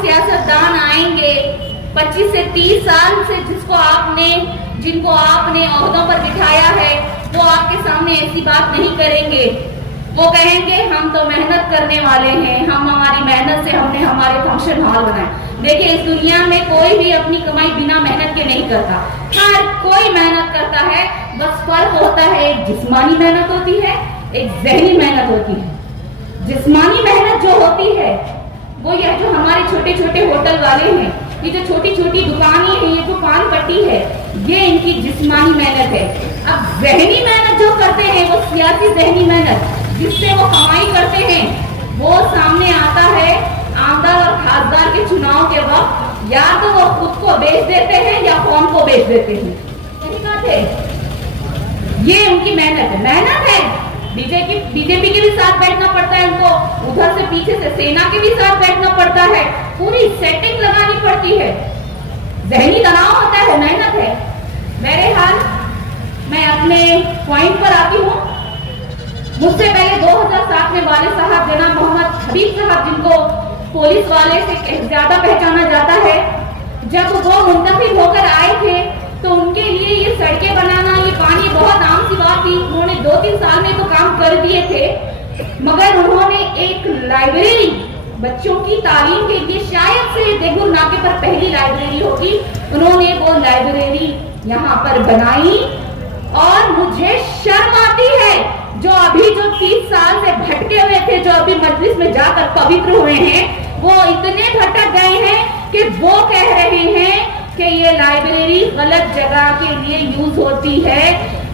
सियासतदान आएंगे 25 से 30 साल से जिनको आपने ओहदों पर बिठाया है, वो आपके सामने ऐसी बात नहीं करेंगे। वो कहेंगे हम तो मेहनत करने वाले हैं, हम हमारी मेहनत से हमने हमारे फंक्शन हॉल बनाए। देखिए, इस दुनिया में कोई भी अपनी कमाई बिना मेहनत के नहीं करता, हर कोई मेहनत करता है। बस फर्क होता है, एक जिस्मानी मेहनत होती है, एक जहनी मेहनत होती है। जिस्मानी मेहनत जो होती है वो यह जो हमारे छोटे छोटे होटल वाले हैं, ये जो छोटी छोटी दुकानें हैं, ये जो पान पट्टी है, ये इनकी जिस्मानी मेहनत है। अब जहनी मेहनत जो करते हैं वो सियासी जहनी मेहनत, जिससे वो कमाई करते हैं, वो सामने आता है आमदार और खासदार के चुनाव के वक्त। या तो वो खुद को बेच देते हैं या कौम को बेच देते हैं। यही बात है, ये उनकी मेहनत है। बीजेपी के भी साथ बैठना पड़ता है उनको, उधर से पीछे से सेना के भी साथ बैठना पड़ता है, पूरी सेटिंग लगानी पड़ती है, जहनी तनाव होता है, मेहनत है। बहरहाल मैं अपने पॉइंट पर आती हूँ। मुझसे पहले 2007 में वाले साहब जनाब मोहम्मद हबीब साहब, जिनको पुलिस वाले से ज्यादा पहचाना जाता है, जब वो मुंतखब होकर आए थे तो उनके लिए ये सड़कें बनाना, ये पानी बहुत आम सी बात थी। उन्होंने 2-3 साल में तो काम कर दिए थे, मगर उन्होंने एक लाइब्रेरी बच्चों की तालीम के लिए, शायद से देगुर नाके पर पहली लाइब्रेरी होगी, उन्होंने वो लाइब्रेरी यहाँ पर बनाई। और मुझे शर्म आती है जो 30 साल से भटके हुए थे, जो अभी मजलिस में जाकर पवित्र हुए हैं, वो इतने भटक गए हैं कि वो कह रहे हैं कि ये लाइब्रेरी गलत जगह के लिए यूज होती है,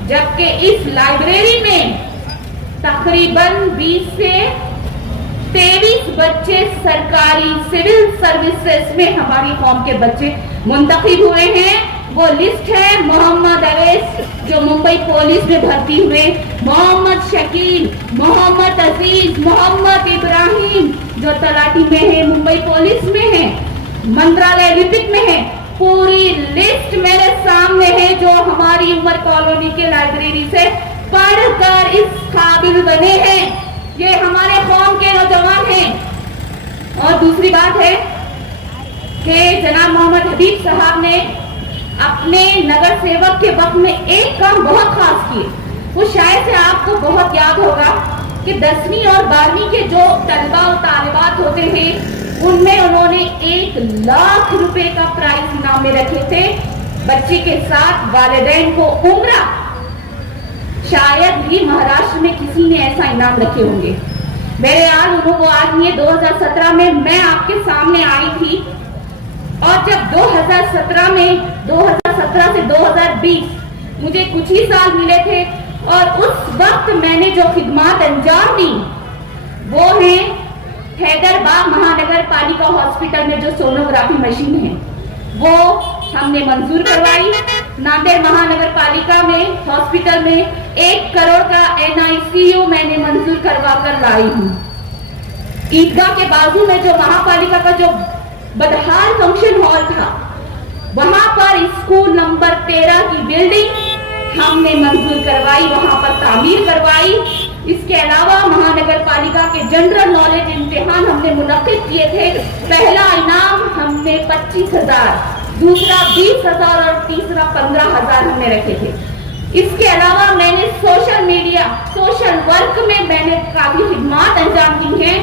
जबकि इस लाइब्रेरी में तकरीबन 20 से 23 बच्चे सरकारी सिविल सर्विसेज में हमारी कौम के बच्चे मुंतखब हुए हैं। वो लिस्ट है मोहम्मद अवैस जो मुंबई पुलिस में भर्ती हुए, मोहम्मद शकील, मोहम्मद अजीज, मोहम्मद इब्राहिम जो तलाटी में है, मुंबई पुलिस में है, मंत्रालय लिपिक में है। पूरी लिस्ट मेरे सामने है जो हमारी उमर कॉलोनी के लाइब्रेरी से पढ़कर इस काबिल बने हैं। ये हमारे कौम के नौजवान हैं। और दूसरी बात है कि जनाब मोहम्मद हबीब साहब ने अपने नगर सेवक के वक्त में एक काम बहुत खास किए। वो शायद से आपको बहुत याद होगा कि 10वीं और 12वीं के जो तलबा और तालिबात होते हैं, उनमें उन्होंने 1 लाख रुपए का प्राइज इनाम में रखे थे। बच्चे के साथ वालिदैन को उम्रा, शायद ही महाराष्ट्र में किसी ने ऐसा इनाम रखे होंगे। मेरे यार उनको आज ये 2017 में मैं आपके सामने आई थी, और जब 2017 से 2020 मुझे कुछ ही साल मिले थे, और उस वक्त मैंने जो खिदमत अंजाम दी वो है हैदराबाद महानगर पालिका हॉस्पिटल में जो सोनोग्राफी मशीन है वो हमने मंजूर करवाई। नांदेड़ महानगर पालिका में हॉस्पिटल में 1 करोड़ का NICU मैंने मंजूर करवा कर लाई हूँ। ईदगाह के बाजू में जो महापालिका का जो बदहाल फंक्शन हॉल था, वहां पर स्कूल नंबर 13 की बिल्डिंग हमने मंजूर करवाई, वहां पर तामीर करवाई। इसके अलावा महानगर पालिका के जनरल नॉलेज इम्तिहान हमने मुनक्किद किए थे। पहला इनाम हमने 25,000, दूसरा 20,000 और तीसरा 15,000 हमने रखे थे। इसके अलावा मैंने सोशल वर्क में मैंने काफी खिदमत अंजाम दी है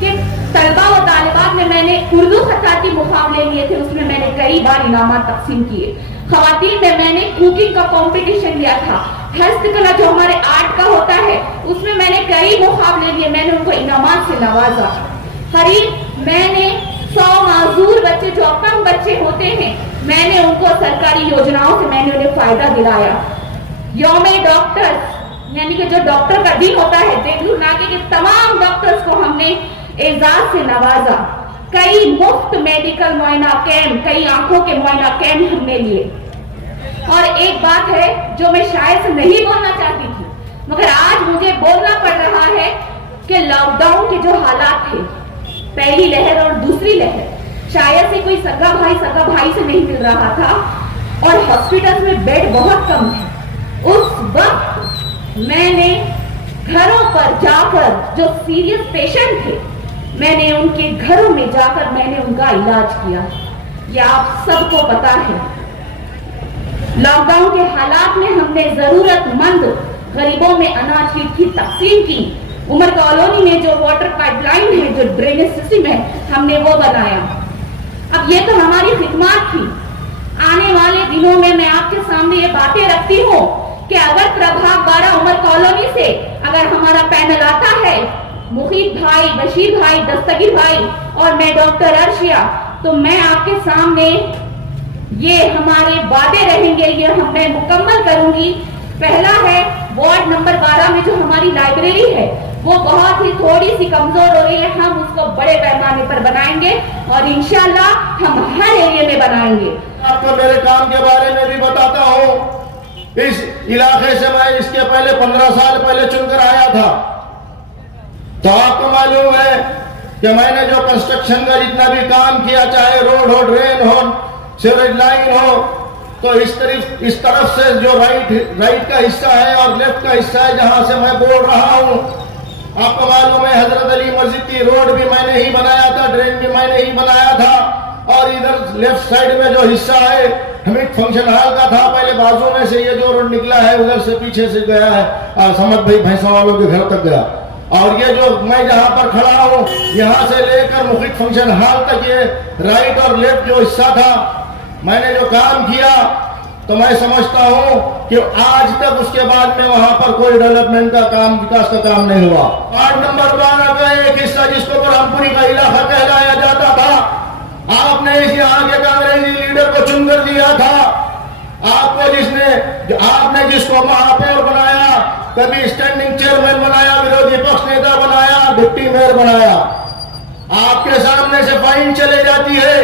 कि तलबा व तालिबात में मैंने उर्दू खत्ताती मुकाबले लिए थे, उसमें मैंने कई बार इनामात तकसीम किए। खवातीन में मैंने कुकिंग का कंपटीशन लिया था। हस्तकला जो हमारे आर्ट का होता है, उसमें मैंने कई मुकाबले लिए, मैंने उनको इनामात से नवाजा। खरीद मैंने 100 माजूर बच्चे जो अपंग बच्चे होते हैं, मैंने उनको सरकारी योजनाओं से मैंने उन्हें फायदा दिलाया। यौमे डॉक्टर्स यानी कि जो डॉक्टर का दिन होता है, देगलूर नाके के तमाम डॉक्टर्स को हमने एजाज से नवाजा। कई मुफ्त मेडिकल मुआयना कैंप, कई आंखों के मुआयना कैंप हमने लिए। और एक बात है जो मैं शायद से नहीं बोलना चाहती थी, मगर आज मुझे बोलना पड़ रहा है कि लॉकडाउन के जो हालात थे, पहली लहर और दूसरी लहर, शायद से कोई सगा भाई से नहीं मिल रहा था और हॉस्पिटल में बेड बहुत कम थे। उस वक्त मैंने घरों पर जाकर जो सीरियस पेशेंट थे, मैंने उनके घरों में जाकर मैंने उनका इलाज किया। ये आप सबको पता है। लॉकडाउन के हालात में हमने जरूरतमंद गरीबों में अनाज की तकसीम की। उमर कॉलोनी में जो वाटर पाइपलाइन है, जो ड्रेनेज सिस्टम है, हमने वो बनाया। अब ये तो हमारी खिदमत थी। आने वाले दिनों में मैं आपके सामने ये बातें रखती हूँ कि अगर प्रभाग 12 उमर कॉलोनी से अगर हमारा पैनल आता है, मुखीद भाई, बशीर भाई, दस्तगीर भाई और मैं डॉक्टर अर्शिया, तो मैं आपके सामने ये हमारे वादे रहेंगे, ये मैं मुकम्मल करूंगी। पहला है, वार्ड नंबर 12 में जो हमारी लाइब्रेरी है वो बहुत ही थोड़ी सी कमजोर हो रही है, हम उसको बड़े पैमाने पर बनाएंगे और इंशाल्लाह हम हर एरिया में बनाएंगे। आपको मेरे काम के बारे में भी बताता हूँ। इस इलाके से मैं इसके पहले 15 साल पहले चुनकर आया था, तो आपको मालूम है कि मैंने जो कंस्ट्रक्शन का जितना भी काम किया, चाहे रोड हो, ड्रेन हो, सीवरेज लाइन हो, तो इस तरफ से जो राइट का हिस्सा है और लेफ्ट का हिस्सा है जहां से मैं बोल रहा हूं, आपको मालूम है हजरत अली मस्जिद की रोड भी मैंने ही बनाया था, ड्रेन भी मैंने ही बनाया था। और इधर लेफ्ट साइड में जो हिस्सा है हमीद फंक्शन हॉल का था, पहले बाजू में से ये जो रोड निकला है उधर से पीछे से गया है समझ भाई भैंसा वालों के घर तक गया। और ये जो मैं जहां पर खड़ा हूं, यहां से लेकर मुखीद फंक्शन हॉल तक ये राइट और लेफ्ट जो हिस्सा था, मैंने जो काम किया, तो मैं समझता हूं कि आज तक उसके बाद में वहां पर कोई डेवलपमेंट का काम, विकास का काम नहीं हुआ। वार्ड नंबर 12 का एक हिस्सा जिसको ब्रह्मपुरी का इलाका कहलाया जाता था, आपने इस यहाँ के कांग्रेसी लीडर को चुनकर दिया था। आपने जिसको महापौर बनाया, कभी स्टैंडिंग चेयरमैन बनाया, विरोधी पक्ष नेता बनाया, डिप्टी मेयर बनाया। आपके सामने से फाइन चले जाती है।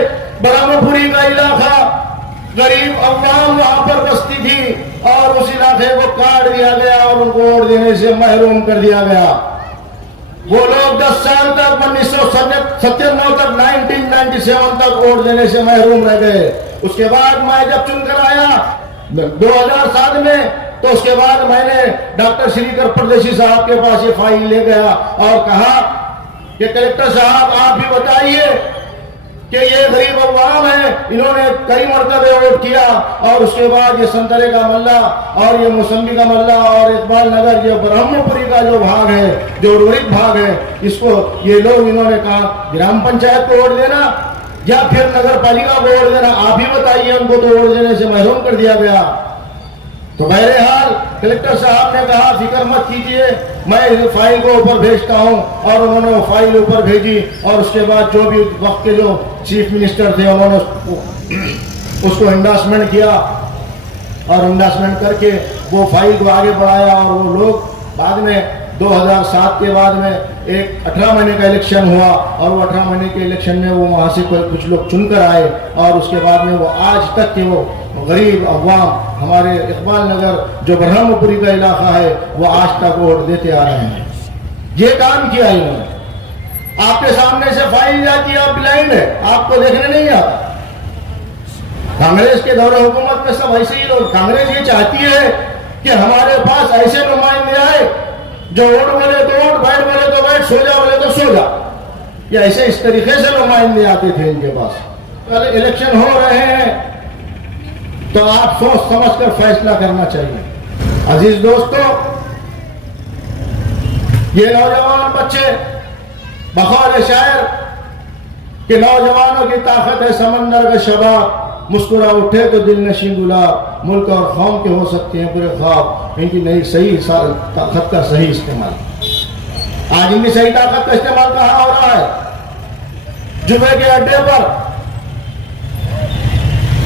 ब्रह्मपुरी का इलाका, गरीब अवाम वहां पर बसती थी और उस इलाके को काट दिया गया और उनको वोट देने से महरूम कर दिया गया। वो लोग 10 साल तक 1997 तक 1997 तक वोट देने से महरूम रह गए। उसके बाद मैं जब चुनकर आया 2007 में, तो उसके बाद मैंने डॉक्टर श्रीकर परदेशी साहब के पास ये फाइल ले गया और कहा कि कलेक्टर साहब आप भी बताइए कि ये गरीब अवाम है, इन्होंने कई मरतबे वोट किया और उसके बाद ये संतरे का मल्ला और ये मौसम्बी का मल्ला और इकबाल नगर, ये ब्रह्मपुरी का जो भाग है, जो उर्वरित भाग है, इसको ये लोग इन्होंने कहा ग्राम पंचायत को वोट देना या फिर नगर पालिका को वोट देना, आप ही बताइए। उनको तो वोट देने से महरूम कर दिया गया। तो बहरहाल कलेक्टर साहब ने कहा फिक्र मत कीजिए, मैं इस फाइल को ऊपर भेजता हूं, और उन्होंने वो फाइल ऊपर भेजी और उसके बाद जो भी वक्त के जो चीफ मिनिस्टर थे उन्होंने उसको इंडोर्समेंट किया और इंडोर्समेंट करके वो फाइल को आगे बढ़ाया। और वो लोग बाद में 2007 के बाद में एक 18 महीने का इलेक्शन हुआ और वो 18 महीने के इलेक्शन में वो वहां से कुछ लोग चुनकर आए और उसके बाद में वो आज तक के वो गरीब अवाम, हमारे इकबाल नगर जो ब्रह्मपुरी का इलाका है, वो आज तक वोट देते आ रहे हैं। ये काम किया इन्होंने। आपके सामने से फाइल जाती है, आप ब्लाइंड है, आपको देखने नहीं आता। कांग्रेस के दौरे हुकूमत में सब ऐसे ही लोग, कांग्रेस ये चाहती है कि हमारे पास ऐसे नुमाइंदे आए जो वोट बोले तो वोट, बैठ बोले तो बैठ, सो जा बोले तो सो जा। ये ऐसे इस तरीके से नुमाइंदे आते थे इनके पास। कल इलेक्शन हो रहे हैं तो आप सोच समझ कर फैसला करना चाहिए। अजीज दोस्तों, ये नौजवान बच्चे बकौल शायर कि नौजवानों की ताकत है समंदर का शबाब, मुस्कुरा उठे तो दिल नशीं गुलाब, मुल्क और कौम के हो सकते हैं पूरे ख्वाब, इनकी नई सही ताकत का सही इस्तेमाल। आज इनकी सही ताकत का इस्तेमाल कहां हो रहा है? जुमे के अड्डे पर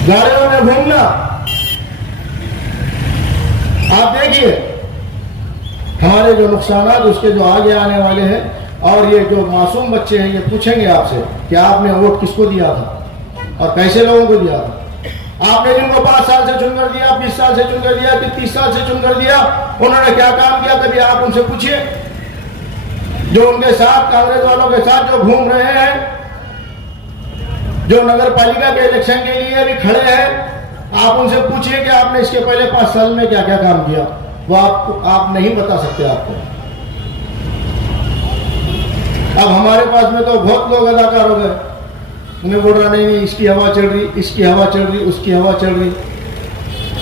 गाड़ियों में घूमना। आप देखिए हमारे जो नुकसान उसके जो आगे आने वाले हैं, और ये जो मासूम बच्चे हैं ये पूछेंगे आपसे कि आपने वोट किसको दिया था और कैसे लोगों को दिया था। आपने जिनको 5 साल से चुनकर दिया, 20 साल से चुनकर दिया कि 30 साल से चुनकर दिया, उन्होंने क्या काम किया? कभी आप उनसे पूछिए। जो उनके साथ, कांग्रेस वालों के साथ जो घूम रहे हैं, जो नगर पालिका के इलेक्शन के लिए भी खड़े हैं, आप उनसे पूछिए कि आपने इसके पहले 5 साल में क्या क्या काम किया। वो आप नहीं बता सकते आपको। अब हमारे पास में तो बहुत लोग अदाकार हो गए, उन्हें बोल रहा नहीं इसकी हवा चल रही, इसकी हवा चल रही, उसकी हवा चल रही,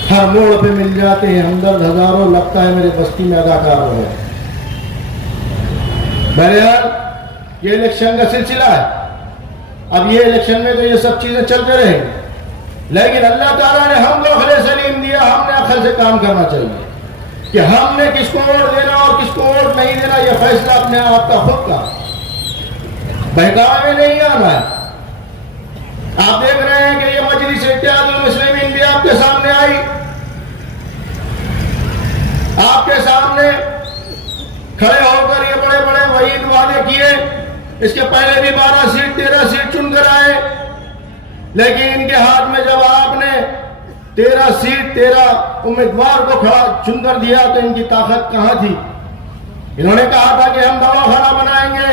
हर मोड़ पे मिल जाते हैं हमदर्द हजारों, लगता है मेरे बस्ती में अदाकार हो गए। बहरहाल ये इलेक्शन का सिलसिला है, अब ये इलेक्शन में तो ये सब चीजें चलते रहेंगी, लेकिन अल्लाह ताला ने हमको अक्ल सलीम दिया, हमने अक्ल से काम करना चाहिए कि हमने किसको वोट देना और किसको वोट नहीं देना, यह फैसला अपने आप का खुद का, बहकावे में नहीं आना है। आप देख रहे हैं कि ये मजलिस इत्तेहादुल मुस्लिमीन भी आपके सामने आई, आपके सामने खड़े होकर ये बड़े बड़े वहीद वादे किए, इसके पहले भी 12 सीट 13 सीट चुनकर आए, लेकिन इनके हाथ में जब आपने 13 सीट 13 उम्मीदवार को खड़ा चुनकर दिया तो इनकी ताकत कहां थी। इन्होंने कहा था कि हम दवाखाना बनाएंगे,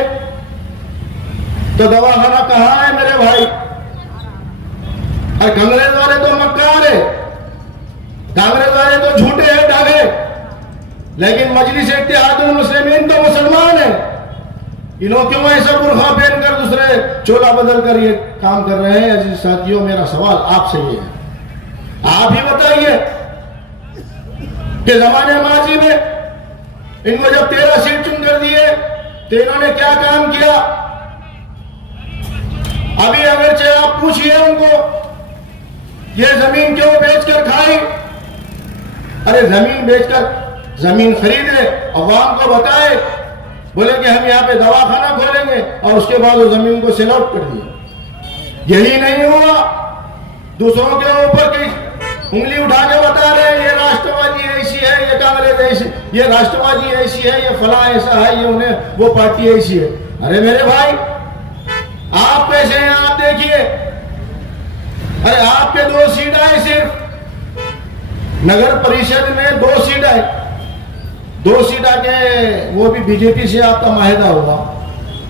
तो दवाखाना कहां है मेरे भाई? कांग्रेस वाले तो मक्कार है, कांग्रेस वाले तो झूठे हैं ढागे, लेकिन मजलिस इत्तेहादुल मुस्लिमीन तो मुसलमान है। इन्हों क्यों ऐसा बुरखा पहनकर दूसरे चोला बदल कर ये काम कर रहे हैं? अजीज साथियों, मेरा सवाल आपसे ये है, आप ही बताइए कि जमाने माजी में इनको जब 13 सीट चुनकर दिए तो इन्होंने क्या काम किया? अभी अगर आप पूछिए उनको ये जमीन क्यों बेचकर खाई? अरे जमीन बेचकर, जमीन खरीदे, अवाम को बताए, बोले कि हम यहाँ पे दवाखाना खोलेंगे और उसके बाद वो जमीन को सेल आउट कर दिया। यही नहीं हुआ, दूसरों के ऊपर की उंगली उठा के बता रहे हैं ये राष्ट्रवादी ऐसी है, ये कांग्रेस ऐसी, ये राष्ट्रवादी ऐसी है, ये फला ऐसा है, ये उन्हें वो पार्टी ऐसी है। अरे मेरे भाई, आप कैसे हैं? आप देखिए, अरे आपके 2 सीट आए, सिर्फ नगर परिषद में 2 सीट आए, 2 सीट आके वो भी बीजेपी से आपका माहिदा हुआ।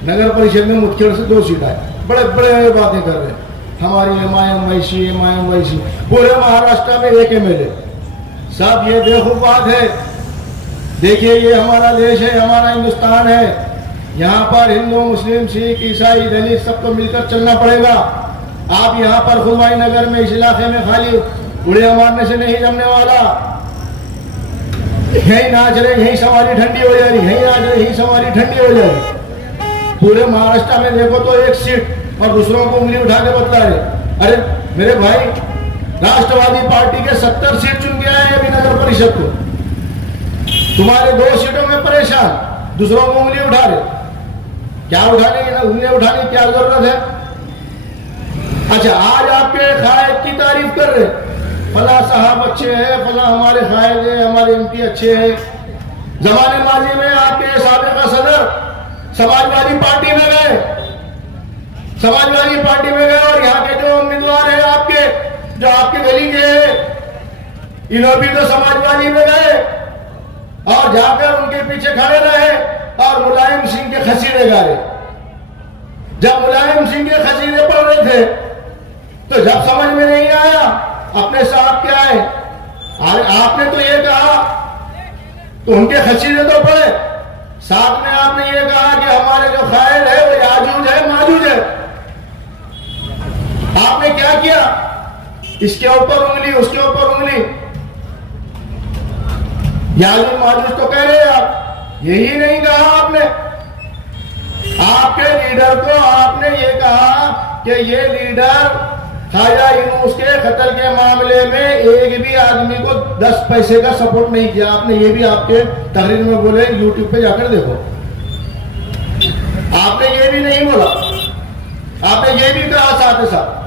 नगर परिषद में मुठखेड़ से 2 सीट आए, बड़े बड़े बातें कर रहे हैं, हमारी एमआईएम वैसी, एमआईएम वैसी। पूरे महाराष्ट्र में 1 एमएलए। साहब ये बेवकूफ बात है। देखिए ये हमारा देश है, हमारा हिंदुस्तान है, यहाँ पर हिंदू मुस्लिम सिख ईसाई दलित सबको मिलकर चलना पड़ेगा। आप यहाँ पर खुलवाई नगर में इस इलाके में खाली उड़िया मारने से नहीं जमने वाला। यही नाच रहे, यही सवारी ठंडी हो जा रही, यही नाच रहे, यही सवारी ठंडी हो जा रही। पूरे महाराष्ट्र में देखो तो 1 सीट और दूसरों को उंगली उठा के बतला रहे। अरे मेरे भाई, राष्ट्रवादी पार्टी के 70 सीट चुन के आए अभी नगर परिषद को, तुम्हारे 2 सीटों में परेशान, दूसरों को उंगली उठा रहे। क्या उठाने की ना उंगली उठाने की क्या जरूरत है? अच्छा, आज आपके कायद की तारीफ कर रहे, फला साहब अच्छे हैं, फला हमारे कायद है, हमारे एमपी अच्छे हैं। जमाने माजी में आपके साबिका सदर समाजवादी पार्टी में गए, समाजवादी पार्टी में गए और यहाँ के जो उम्मीदवार हैं आपके, जो आपके गली के हैं, इन्होंने भी तो समाजवादी में गए और जाकर उनके पीछे खड़े रहे और मुलायम सिंह के खसीदे गाए। जब मुलायम सिंह के खसीदे पढ़ रहे थे तो जब समझ में नहीं आया अपने साथ क्या है, आपने तो ये कहा तो उनके खसीदे तो पढ़े, साथ में आपने ये कहा कि हमारे जो कायद है वो याजूज है माजूज है। आपने क्या किया? इसके ऊपर उंगली, उसके ऊपर उंगली, याजूज माजूज तो कह रहे हैं आप, यही नहीं कहा आपने। आपके लीडर को आपने ये कहा कि ये लीडर ख्वाजा यूनुस के कत्ल के मामले में एक भी आदमी को 10 पैसे का सपोर्ट नहीं किया। आपने ये भी आपके तहरीर में बोले, यूट्यूब पे जाकर देखो, आपने ये भी नहीं बोला, आपने ये भी कहा साथ ही साथ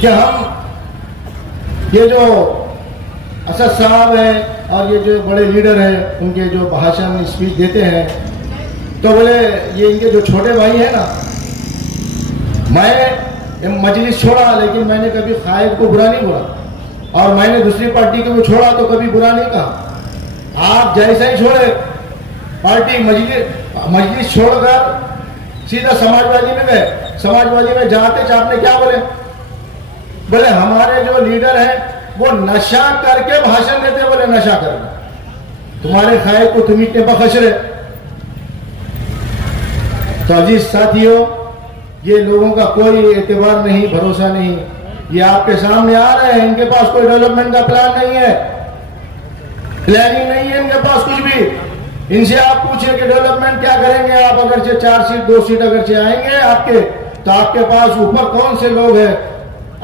कि हम ये जो असद साहब है और ये जो बड़े लीडर हैं उनके जो भाषण स्पीच देते हैं तो बोले ये इनके जो छोटे भाई है ना, मैं मजलिस छोड़ा लेकिन मैंने कभी कायद को बुरा नहीं बोला और मैंने दूसरी पार्टी को भी छोड़ा तो कभी बुरा नहीं कहा। आप जैसे ही छोड़े पार्टी मजलिस छोड़कर सीधा समाजवादी में गए, समाजवादी में जाते आपने क्या बोले? बोले हमारे जो लीडर हैं वो नशा करके भाषण देते, बोले नशा करके। तुम्हारे कायद को तुम इतने बखश रहे, तो अजीज साथियों, ये लोगों का कोई एतबार नहीं, भरोसा नहीं। ये आपके सामने आ रहे हैं, इनके पास कोई डेवलपमेंट का प्लान नहीं है, प्लानिंग नहीं है इनके पास कुछ भी। इनसे आप पूछिए कि डेवलपमेंट क्या करेंगे आप, अगर 4 सीट 2 सीट अगर आएंगे आपके, तो आपके पास ऊपर कौन से लोग हैं,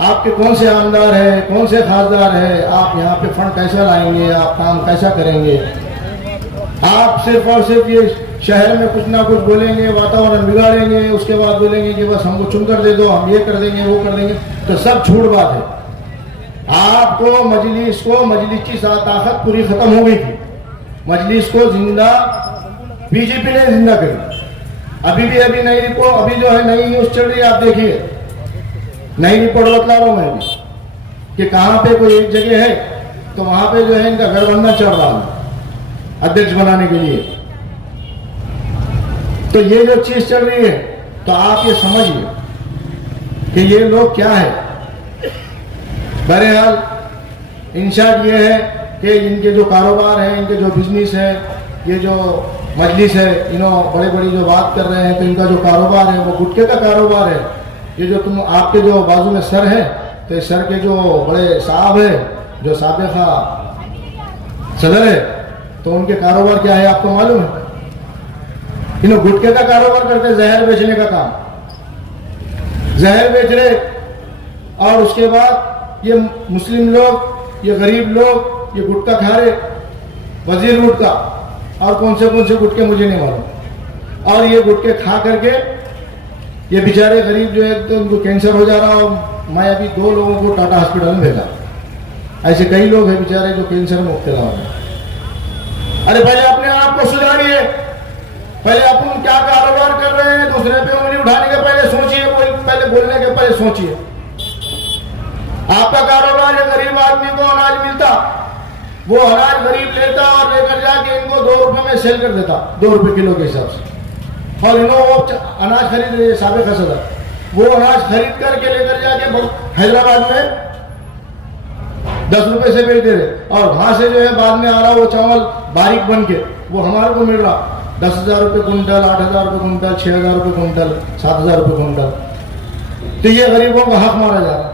आपके कौन से आमदार है, कौन से खासदार है, आप यहाँ पे फंड कैसे लाएंगे, आप काम कैसा करेंगे। आप सिर्फ और सिर्फ ये शहर में कुछ ना कुछ बोलेंगे, वातावरण बिगाड़ेंगे, उसके बाद बोलेंगे कि बस हमको चुन कर दे दो, हम ये कर देंगे वो कर देंगे, तो सब झूठ बात है। आपको मजलिस की ताकत पूरी खत्म हो गई थी। मजलिस को जिंदा बीजेपी ने जिंदा करी। अभी नई रिपोर्ट, अभी जो है नई न्यूज चल रही है, आप देखिए, नई रिपोर्ट बतला रहा हूं मैं भी कि कहां पे कोई एक जगह है तो वहां पे जो है इनका गठबंधन चल रहा है अध्यक्ष बनाने के लिए। तो ये जो चीज चल रही है, तो आप ये समझिए कि ये लोग क्या है। बहरहाल इन शॉर्ट ये है कि इनके जो कारोबार है, इनके जो बिजनेस है, ये जो मजलिस है, बड़े बड़ी जो बात कर रहे हैं, तो इनका जो कारोबार है वो गुटखे का कारोबार है। ये जो आपके जो बाजू में सर है, तो इस सर के जो बड़े साहब है, जो साबिका सदर है, तो उनके कारोबार क्या है आपको मालूम है? गुटखे का कारोबार करते, जहर बेचने का काम, जहर बेच रहे। और उसके बाद ये मुस्लिम लोग, ये गरीब लोग ये गुटखा खा रहे, वजीर रूट का, और कौन से गुटखे मुझे नहीं मालूम। और ये गुटखे खा करके ये बेचारे गरीब जो है, तो उनको कैंसर हो जा रहा। और मैं अभी 2 लोगों को टाटा हॉस्पिटल में भेजा, ऐसे कई लोग हैं बेचारे जो कैंसर में मुब्तला हो गए। अरे पहले अपने आप को सुधारिए, पहले अपन क्या कारोबार कर रहे हैं, दूसरे पे उंगली उठाने के पहले सोचिए, पहले बोलने के पहले सोचिए। आपका कारोबार है, गरीब आदमी को अनाज मिलता, वो अनाज गरीब लेता और लेकर जाके इनको 2 रुपए में सेल कर देता, 2 रुपए किलो के हिसाब से। और वो अनाज खरीद रहे, साबिका सदर, वो अनाज खरीद करके लेकर जाके हैदराबाद में 10 रुपए से बेच दे रहे। और वहां से जो है बाद में आ रहा वो चावल बारीक बन के वो हमारे को मिल रहा 10,000 रुपए कुंटल, 8,000 रुपए कुंटल, 6,000 रुपए कुंटल, 7,000 रुपए कुंटल। तो ये गरीबों को हक मारा जा रहा।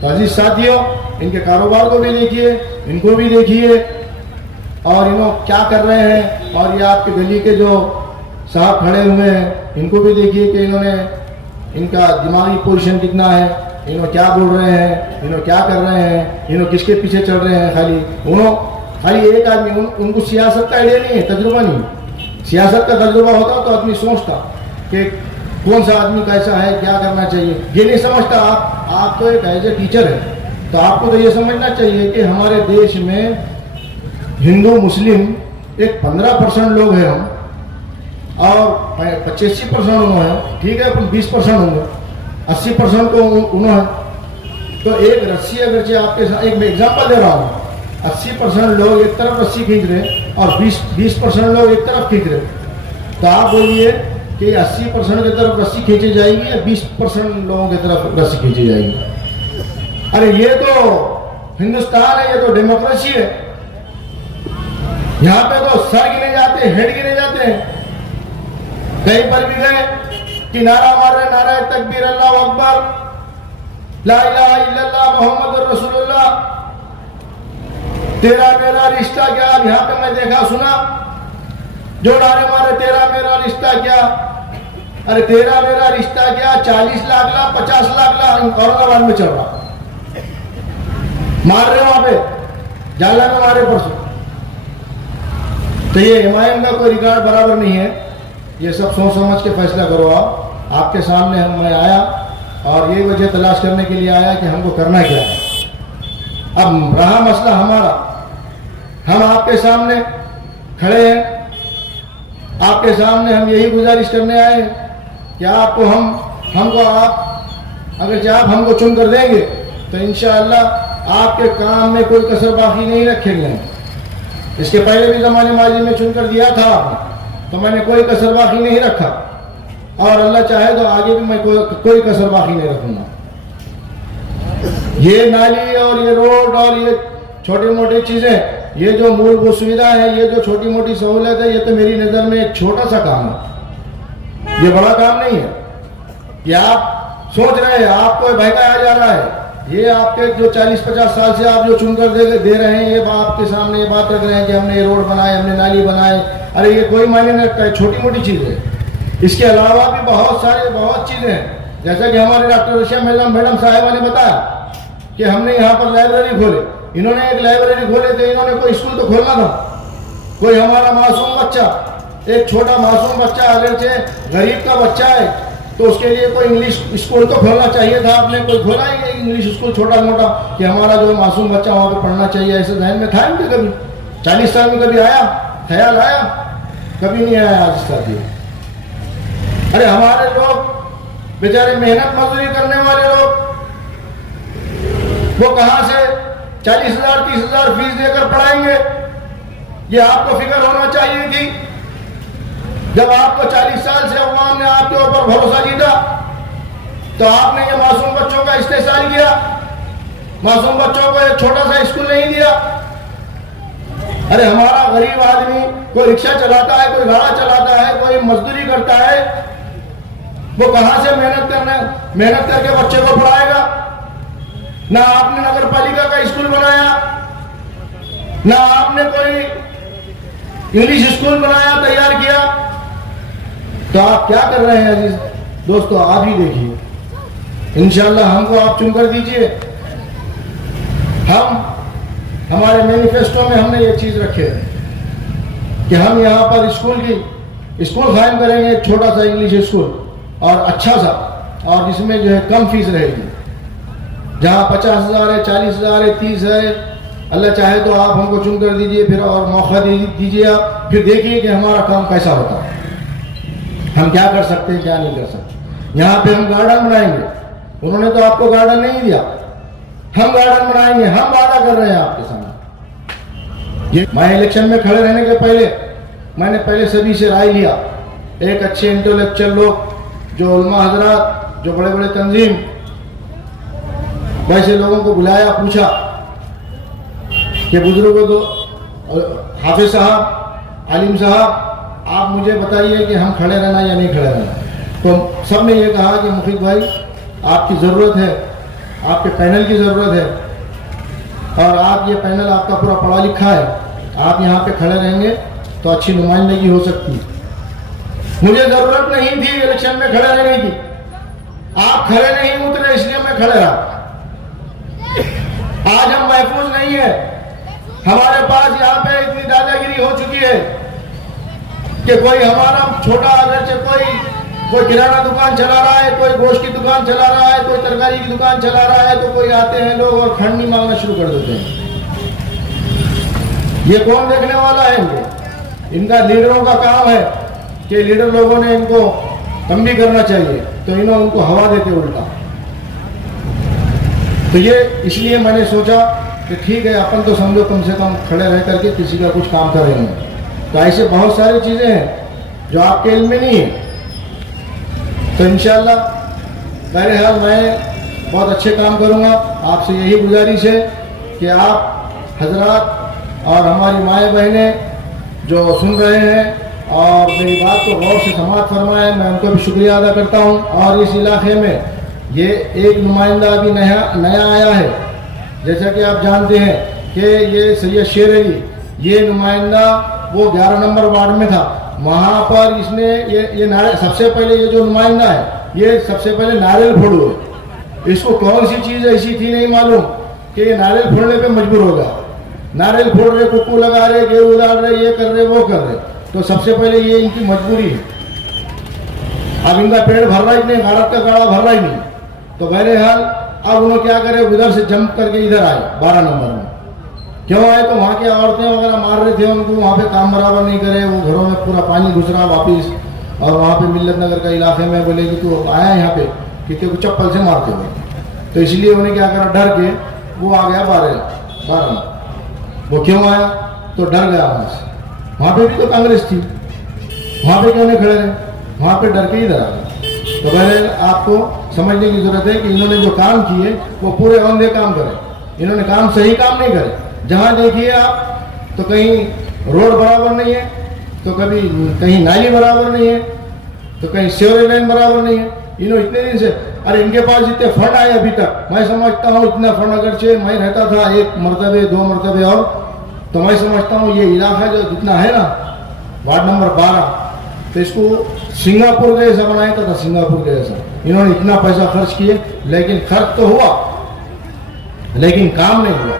तो अजीज साथियों, इनके कारोबार को भी देखिए, इनको भी देखिए, और क्या कर रहे हैं। और ये आपके गली के जो साहब खड़े हुए हैं, इनको भी देखिए कि इनका दिमागी पोजीशन कितना है, क्या बोल रहे हैं, क्या कर रहे हैं, किसके पीछे चल रहे हैं। खाली एक आदमी, उनको सियासत का आइडिया नहीं है, तजुर्बा नहीं। सियासत का तजुर्बा होता तो आदमी सोचता कि कौन सा आदमी कैसा है, क्या करना चाहिए। ये नहीं समझता। आप तो एक एज ए टीचर है, तो आपको तो ये समझना चाहिए कि हमारे देश में हिंदू मुस्लिम एक 15% लोग हैं हम, और 85% उन्होंने है, ठीक है, 20% होंगे, 80% तो उन्होंने। तो एक रस्सी अगर आपके साथ, एक मैं एग्जाम्पल दे रहा हूँ, 80% लोग एक तरफ रस्सी खींच रहे और 20% लोग एक तरफ खींच रहे। तो आप बोलिए कि 80% की तरफ रस्सी खींची जाएगी या 20% लोगों की तरफ रस्सी खींची जाएगी? अरे ये तो हिंदुस्तान है, ये तो डेमोक्रेसी है। यहाँ पे तो सर गिने जाते हैं, हेड गिने जाते हैं। कहीं पर भी गए कि नारा मार रहे, नारा तकबीर, अल्लाह अकबर, ला इलाहा इल्लल्लाह मोहम्मद रसूलुल्लाह, तेरा मेरा रिश्ता क्या। अब यहाँ पे मैं देखा सुना जो नारे मारे, तेरा मेरा रिश्ता क्या। अरे तेरा मेरा रिश्ता क्या 40 लाख ला, 50 लाख ला औरंगाबाद में चल रहा, मार रहे वहां पे, जाला में मारे परसों। तो ये हिमायन का कोई रिकॉर्ड बराबर नहीं है। ये सब सोच समझ के फैसला करो। आप आपके सामने मैं आया और ये वजह तलाश करने के लिए आया कि हमको करना क्या है। अब रहा मसला हमारा, हम आपके सामने खड़े हैं, आपके सामने हम यही गुजारिश करने आए हैं कि आपको हमको आप अगर आप हमको चुन कर देंगे तो इंशाअल्लाह आपके काम में कोई कसर बाकी नहीं रखेंगे। इसके पहले भी ज़माने माजी में चुनकर दिया था आपने, तो मैंने कोई कसर बाकी नहीं रखा, और अल्लाह चाहे तो आगे भी मैं कोई कसर बाकी नहीं रखूंगा। ये नाली और ये रोड और ये छोटी मोटी चीजें, ये जो मूलभूत सुविधा है, ये जो छोटी मोटी सहूलत है, ये तो मेरी नजर में एक छोटा सा काम है। ये बड़ा काम नहीं है। ये आप सोच रहे हैं आपको बहकाया जा रहा है। ये आपके जो 40-50 साल से आप जो चुनकर दे रहे हैं, ये आपके सामने ये बात रख रहे हैं कि हमने ये रोड बनाए, हमने नाली बनाए। अरे ये कोई मायने नहीं रखता है, छोटी मोटी चीज है। इसके अलावा भी बहुत चीजें हैं। जैसा कि हमारे डॉक्टर रशिया मैडम साहिबा ने बताया कि हमने यहाँ पर लाइब्रेरी खोले। इन्होंने एक लाइब्रेरी खोले थे, इन्होंने कोई स्कूल तो खोलना था। कोई हमारा मासूम बच्चा, एक छोटा मासूम बच्चा, अगर से गरीब का बच्चा है तो उसके लिए कोई इंग्लिश स्कूल तो खोलना चाहिए था। आपने कोई खोला ही इंग्लिश स्कूल छोटा मोटा कि हमारा जो मासूम बच्चा वहां पर पढ़ना चाहिए, ऐसे जहन में था इनके कभी? 40 साल में कभी आया ख्याल आया? कभी नहीं आया आज तक। अरे हमारे लोग बेचारे मेहनत मजदूरी करने वाले लोग, वो कहां से 40,000 30,000 फीस देकर पढ़ाएंगे? ये आपको फिक्र होना चाहिए थी। जब आपको 40 साल से अवाम ने आपके ऊपर भरोसा जीता तो आपने ये मासूम बच्चों का इस्तेहसाल किया। मासूम बच्चों को एक छोटा सा स्कूल नहीं दिया। अरे हमारा गरीब आदमी कोई रिक्शा चलाता है, कोई गाड़ा चलाता है, कोई मजदूरी करता है, वो कहां से मेहनत करके बच्चे को पढ़ाएगा? ना आपने नगर पालिका का स्कूल बनाया, ना आपने कोई इंग्लिश स्कूल बनाया, तैयार किया। तो आप क्या कर रहे हैं अजीज दोस्तों? आप ही देखिए। इंशाअल्लाह हमको आप चुनकर दीजिए। हमारे मैनिफेस्टो में हमने ये चीज रखे है कि हम यहाँ पर स्कूल कायम करेंगे, एक छोटा सा इंग्लिश स्कूल और अच्छा सा, और जिसमें जो है कम फीस रहेगी। जहाँ 50,000 है, 40,000 है, 30 है, अल्लाह चाहे तो आप हमको चुनकर दीजिए, फिर और मौका दीजिए आप, फिर देखिए कि हमारा काम कैसा होता है, हम क्या कर सकते हैं, क्या नहीं कर सकते। यहाँ पे हम गार्डन बनाएंगे। उन्होंने तो आपको गार्डन नहीं दिया, हम गार्डन बनाएंगे। हम वादा कर रहे हैं आपके सामने। ये मैं इलेक्शन में खड़े रहने के पहले मैंने पहले सभी से राय लिया। एक अच्छे इंटेलेक्चुअल लोग, जो उलमा हजरात, जो बड़े बड़े तंजीम, वैसे लोगों को बुलाया, पूछा कि बुजुर्गों को, हाफिज साहब, आलिम साहब, आप मुझे बताइए कि हम खड़े रहना या नहीं खड़े रहना। तो सब ने ये कहा कि मुफीद भाई आपकी ज़रूरत है, आपके पैनल की ज़रूरत है, और आप ये पैनल आपका पूरा पढ़ा लिखा है, आप यहाँ पे खड़े रहेंगे तो अच्छी नुमाइंदगी हो सकती। मुझे ज़रूरत नहीं थी इलेक्शन में खड़े रहने की, आप खड़े नहीं उतरे इसलिए मैं खड़े रहा। आज हम महफूज नहीं है। हमारे पास यहाँ पे इतनी दादागिरी हो चुकी है कि कोई हमारा छोटा, अगर से कोई किराना दुकान चला रहा है, कोई गोश्त की दुकान चला रहा है, कोई तरकारी की दुकान चला रहा है, तो कोई आते हैं लोग और खंडनी मांगना शुरू कर देते हैं। ये कौन देखने वाला है इनको? इनका लीडरों का काम है कि लीडर लोगों ने इनको तंबी करना चाहिए, तो इन्होंने उनको हवा देते उल्टा। तो ये इसलिए मैंने सोचा कि ठीक है, अपन तो समझो कम से कम खड़े रह करके किसी का कुछ काम करेंगे। तो ऐसे बहुत सारी चीजें हैं जो आपके इल्म में नहीं है। तो इंशाअल्लाह बहरहाल मैं बहुत अच्छे काम करूंगा। आपसे यही गुजारिश है कि आप हजरात और हमारी माएँ बहनें जो सुन रहे हैं और मेरी बात को गौर से समाअत फरमाएं, मैं उनको भी शुक्रिया अदा करता हूं। और इस इलाके में ये एक नुमाइंदा अभी नया आया है। जैसा कि आप जानते हैं कि ये सैयद शेर अली, ये नुमाइंदा वो 11 नंबर वार्ड में था। वहाँ पर इसने ये नारियल, सबसे पहले ये जो नुमाइंदा है, ये सबसे पहले नारियल फोड़ू है। इसको कौन सी चीज़ ऐसी थी नहीं मालूम कि ये नारियल फोड़ने पे मजबूर हो गया। नारियल फोड़ रहे, कुक्कू लगा रहे, गेहूँ उड़ाड़ रहे, ये कर रहे, वो कर रहे। तो सबसे पहले ये इनकी मजबूरी है। अब इनका पेड़ भर रहा ही नहीं, भारत का गाड़ा भर रहा ही नहीं। तो बहरहाल अब उन्होंने क्या करे, उधर से जंप करके इधर आए 12 नंबर में। क्यों आए? तो वहाँ की औरतें वगैरह मार रहे थे उनको, वहाँ पे काम बराबर नहीं करे, वो घरों में पूरा पानी घुस रहा वापिस। और वहाँ पे मिल्लत नगर का इलाके में बोले कि तू आया यहाँ पे, कितने को चप्पल से मारते हुए। तो इसलिए उन्हें क्या करा, डर के वो आ गया 12। वो क्यों आया? तो डर गया वहाँ से। वहाँ पे भी तो कांग्रेस थी, वहाँ पे क्यों नहीं खड़े रहे? वहाँ पे डर के इधर आ गए। तो बहरहाल आपको समझने की जरूरत है कि इन्होंने जो काम किए वो पूरे औंधे काम करे। इन्होंने काम सही काम नहीं करे। जहाँ देखिए आप तो कहीं रोड बराबर नहीं है, तो कभी कहीं नाली बराबर नहीं है, तो कहीं सेवरेज लाइन बराबर नहीं है। इन्होंने इतने दिन से, अरे इनके पास जितने फंड आए अभी तक, मैं समझता हूँ इतना फंड अगर से मैं रहता था 1 मरतबे 2 मरतबे और, तो मैं समझता हूँ ये इलाका जो जितना है ना, वार्ड नंबर 12, तो इसको सिंगापुर के जैसा बनाया था, सिंगापुर के जैसा। इन्होंने इतना पैसा खर्च किए, लेकिन खर्च तो हुआ लेकिन काम नहीं हुआ।